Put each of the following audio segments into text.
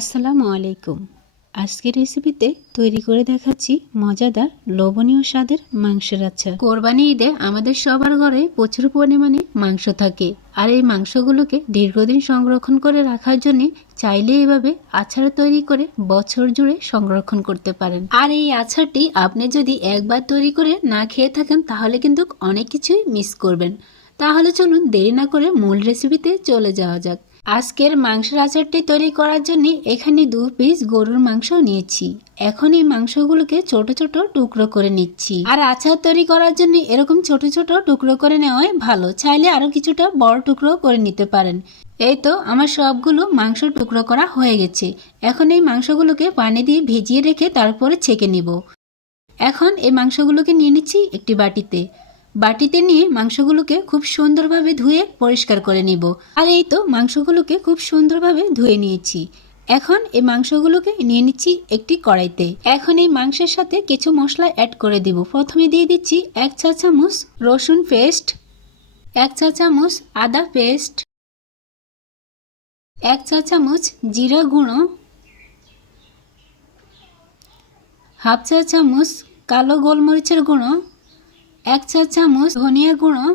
আসসালামু আলাইকুম। আজকের রেসিপিতে তৈরি করে দেখাচ্ছি মজাদার লবণীয় স্বাদের মাংসের আচার। কোরবানি ঈদে আমাদের সবার ঘরে প্রচুর পরিমাণে মাংস থাকে, আর এই মাংসগুলোকে দীর্ঘদিন সংরক্ষণ করে রাখার জন্য চাইলে এভাবে আচার তৈরি করে বছর জুড়ে সংরক্ষণ করতে পারেন। আর এই আচারটি আপনি যদি একবার তৈরি করে না খেয়ে থাকেন তাহলে কিন্তু অনেক কিছুই মিস করবেন। তাহলে চলুন দেরি না করে মূল রেসিপিতে চলে যাওয়া যাক। আজকের মাংসের আচারটি তৈরি করার জন্য এখানে 2 পিস গরুর মাংস নিয়েছি। এখন এই মাংসগুলোকে ছোট ছোট টুকরো করে নিচ্ছি। আর আচার তৈরি করার জন্য এরকম ছোট ছোট টুকরো করে নেওয়াই ভালো, চাইলে আরো কিছুটা বড় টুকরো করে নিতে পারেন। এই তো আমার সবগুলো মাংস টুকরো করা হয়ে গেছে। এখন এই মাংসগুলোকে পানি দিয়ে ভিজিয়ে রেখে তারপরে ছেঁকে নিব। এখন এই মাংসগুলোকে নিয়ে নিচ্ছি একটি বাটিতে নিয়ে মাংসগুলোকে খুব সুন্দরভাবে ধুয়ে পরিষ্কার করে নিব। আর এই তো মাংসগুলোকে খুব সুন্দরভাবে ধুয়ে নিয়েছি। এখন এই মাংসগুলোকে নিয়ে নিচ্ছি একটি কড়াইতে। এখন এই মাংসের সাথে কিছু মশলা অ্যাড করে দিব। প্রথমে দিয়ে দিচ্ছি 1 চা চামচ রসুন পেস্ট, 1 চা চামচ আদা পেস্ট, 1 চা চামচ জিরা গুঁড়ো, হাফ চা চামচ কালো গোলমরিচের গুঁড়ো, 1 চা চামচ ধনিয়া গুঁড়ো,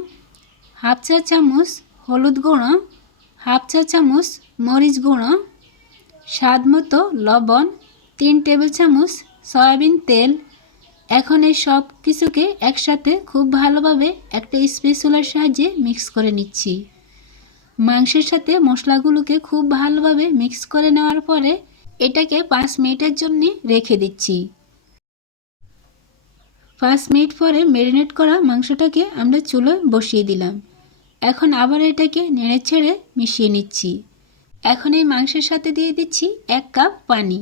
হাফ চা চামচ হলুদ গুঁড়ো, হাফ চা চামচ মরিচ গুঁড়ো, স্বাদ মতো লবণ, 3 টেবিল চামচ সয়াবিন তেল। এখন এই সব কিছুকে একসাথে খুব ভালোভাবে একটা স্প্যাচুলার সাহায্যে মিক্স করে নিচ্ছি। মাংসের সাথে মশলাগুলোকে খুব ভালোভাবে মিক্স করে নেওয়ার পরে এটাকে 5 মিনিটের জন্য রেখে দিচ্ছি। 5 মিনিট পরে ম্যারিনেট করা মাংসটাকে আমরা চুলোয় বসিয়ে দিলাম। এখন আবার এটাকে নেড়ে ছেড়ে মিশিয়ে নিচ্ছি। এখন এই মাংসের সাথে দিয়ে দিচ্ছি 1 কাপ পানি।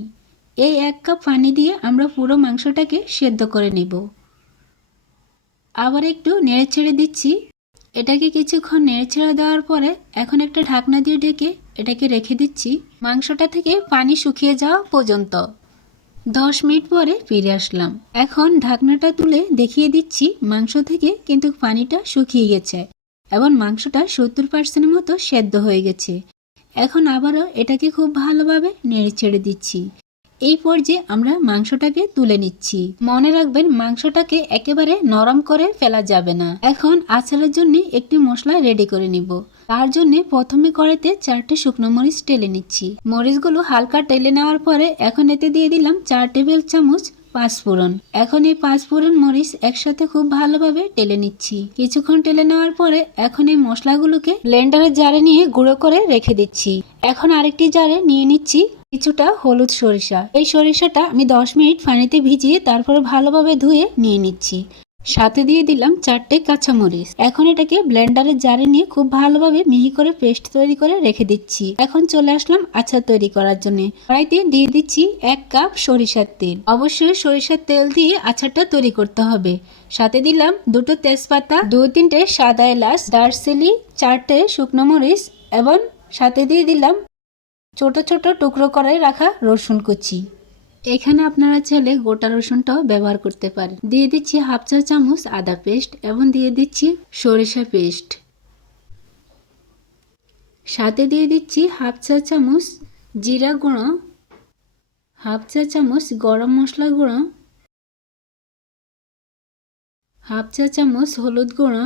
এই 1 কাপ পানি দিয়ে আমরা পুরো মাংসটাকে সেদ্ধ করে নেব। আবার একটু নেড়ে ছেড়ে দিচ্ছি। এটাকে কিছুক্ষণ নেড়ে ছেড়ে দেওয়ার পরে এখন একটা ঢাকনা দিয়ে ঢেকে এটাকে রেখে দিচ্ছি মাংসটা থেকে পানি শুকিয়ে যাওয়া পর্যন্ত। 10 মিনিট পরে ফিরে আসলাম। এখন ঢাকনাটা তুলে দেখিয়ে দিচ্ছি মাংস থেকে কিন্তু পানিটা শুকিয়ে গেছে এবং মাংসটা 70% মতো সেদ্ধ হয়ে গেছে। এখন আবারও এটাকে খুব ভালোভাবে নেড়ে ছেড়ে দিচ্ছি। এই পর্যায়ে আমরা মাংসটাকে তুলে নিচ্ছি। মনে রাখবেন মাংসটাকে একেবারে নরম করে ফেলা যাবে না। এখন আচারের জন্য একটি মশলা রেডি করে নিব। তার জন্য প্রথমে কড়াইতে 4টে শুকনো মরিচ টেলে নিচ্ছি। মরিচগুলো হালকা টেলে নেওয়ার পরে এখন এতে দিয়ে দিলাম 4 টেবিল চামচ পাঁচফোড়ন। এখন এই পাঁচফোড়ন মরিচ একসাথে খুব ভালোভাবে টেলে নিচ্ছি। কিছুক্ষণ টেলে নেওয়ার পরে এখন এই মশলাগুলোকে ব্লেন্ডারের জারে নিয়ে গুঁড়ো করে রেখে দিচ্ছি। এখন আরেকটি জারে নিয়ে নিচ্ছি কিছুটা হলুদ সরিষা। এই সরিষাটা আমি 10 মিনিট পানিতে ভিজিয়ে তারপরে ভালোভাবে ধুয়ে নিয়ে নিচ্ছি। সাথে দিয়ে দিলাম 4টে কাঁচামরিচ। এখন এটাকে ব্লেন্ডারের জারে নিয়ে খুব ভালোভাবে মিহি করে পেস্ট তৈরি করে রেখে দিচ্ছি। এখন চলে আসলাম আচার তৈরি করার জন্য। কড়াইতে দিয়ে দিচ্ছি 1 কাপ সরিষার তেল। অবশ্যই সরিষার তেল দিয়ে আচারটা তৈরি করতে হবে। সাথে দিলাম 2টো তেজপাতা, 2-3টে সাদা এলাচ, দারচিনি, 4টে শুকনো মরিচ এবং সাথে দিয়ে দিলাম ছোট ছোট টুকরো করে রাখা রসুন কুচি। এখানে আপনারা চাইলে গোটা রসুনটাও ব্যবহার করতে পারেন। দিয়ে দিচ্ছি হাফ চা চামচ আদা পেস্ট এবং দিয়ে দিচ্ছি সরিষা পেস্ট। সাথে দিয়ে দিচ্ছি হাফ চা চামচ জিরা গুঁড়ো, হাফ চা চামচ গরম মশলা গুঁড়ো, হাফ চা চামচ হলুদ গুঁড়ো,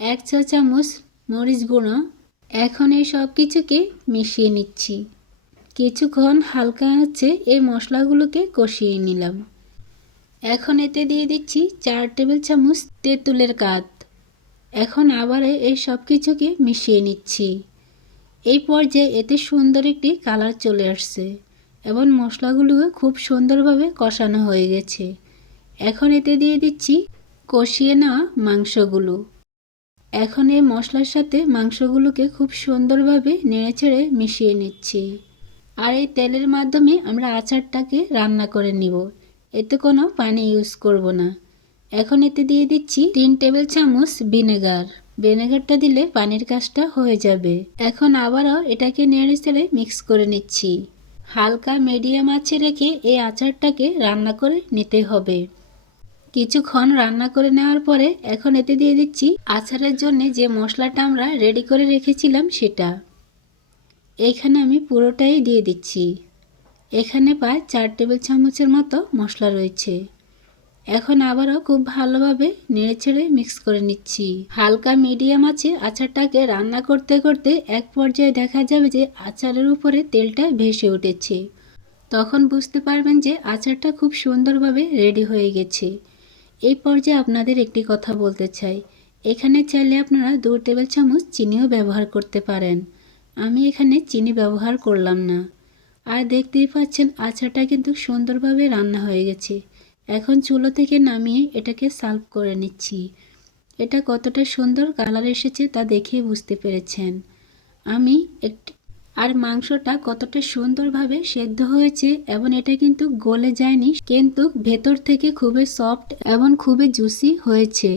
1 চা চামচ মরিচ গুঁড়ো। এখন এই সব কিছুকে মিশিয়ে নিচ্ছি। কিছুক্ষণ হালকা আঁচে এই মশলাগুলোকে কষিয়ে নিলাম। এখন এতে দিয়ে দিচ্ছি 4 টেবিল চামচ তেঁতুলের কাঠ। এখন আবার এই সব কিছুকে মিশিয়ে নিচ্ছি। এই পর্যায়ে এতে সুন্দর একটি কালার চলে আসছে এবং মশলাগুলোকে খুব সুন্দরভাবে কষানো হয়ে গেছে। এখন এতে দিয়ে দিচ্ছি কষিয়ে নেওয়া মাংসগুলো। এখন এই মশলার সাথে মাংসগুলোকে খুব সুন্দরভাবে নেড়েচেড়ে মিশিয়ে নিচ্ছি। আর এই তেলের মাধ্যমে আমরা আচারটাকে রান্না করে নিব, এতে কোনো পানি ইউজ করব না। এখন এতে দিয়ে দিচ্ছি 3 টেবিল চামচ ভিনেগারটা দিলে পানির কাজটা হয়ে যাবে। এখন আবারও এটাকে নেড়ে চেড়ে মিক্স করে নিচ্ছি। হালকা মিডিয়াম আঁচে রেখে এই আচারটাকে রান্না করে নিতে হবে। কিছুক্ষণ রান্না করে নেওয়ার পরে এখন এতে দিয়ে দিচ্ছি আচারের জন্য যে মশলাটা আমরা রেডি করে রেখেছিলাম সেটা। এখানে আমি পুরোটাই দিয়ে দিচ্ছি। এখানে প্রায় 4 টেবিল চামচের মতো মশলা রয়েছে। এখন আবারও খুব ভালোভাবে নেড়েচেড়ে মিক্স করে নিচ্ছি। হালকা মিডিয়াম আঁচে আচারটাকে রান্না করতে করতে এক পর্যায়ে দেখা যাবে যে আচারের উপরে তেলটা ভেসে উঠেছে। তখন বুঝতে পারবেন যে আচারটা খুব সুন্দরভাবে রেডি হয়ে গেছে। এই পর্যায়ে আপনাদের একটি কথা বলতে চাই, এখানে চাইলে আপনারা 2 টেবিল চামচ চিনিও ব্যবহার করতে পারেন। আমি এখানে চিনি ব্যবহার করলাম না। আর দেখতেই পাচ্ছেন আচারটা কিন্তু সুন্দরভাবে রান্না হয়ে গেছে। এখন চুলো থেকে নামিয়ে এটাকে সার্ভ করে নিচ্ছি। এটা কতটা সুন্দর কালার এসেছে তা দেখেই বুঝতে পেরেছেন। আমি একটি আর মাংসটা কতটা সুন্দরভাবে সেদ্ধ হয়েছে এবং এটা কিন্তু গলে যায়নি, কিন্তু ভেতর থেকে খুবই সফট এবং খুবই জুসি হয়েছে।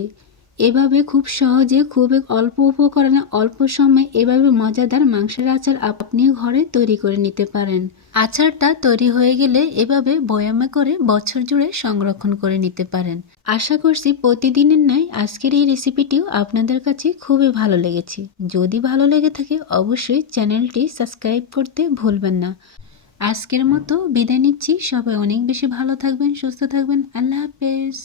এভাবে খুব সহজে খুবই অল্প উপকরণে অল্প সময়ে এভাবে মজাদার মাংসের আচার আপনিও ঘরে তৈরি করে নিতে পারেন। আচারটা তৈরি হয়ে গেলে এভাবে বয়ামে করে বছর জুড়ে সংরক্ষণ করে নিতে পারেন। আশা করছি প্রতিদিনের ন্যায় আজকের এই রেসিপিটিও আপনাদের কাছে খুবই ভালো লেগেছে। যদি ভালো লেগে থাকে অবশ্যই চ্যানেলটি সাবস্ক্রাইব করতে ভুলবেন না। আজকের মতো বিদায় নিচ্ছি। সবাই অনেক বেশি ভালো থাকবেন, সুস্থ থাকবেন। আল্লাহ হাফেজ।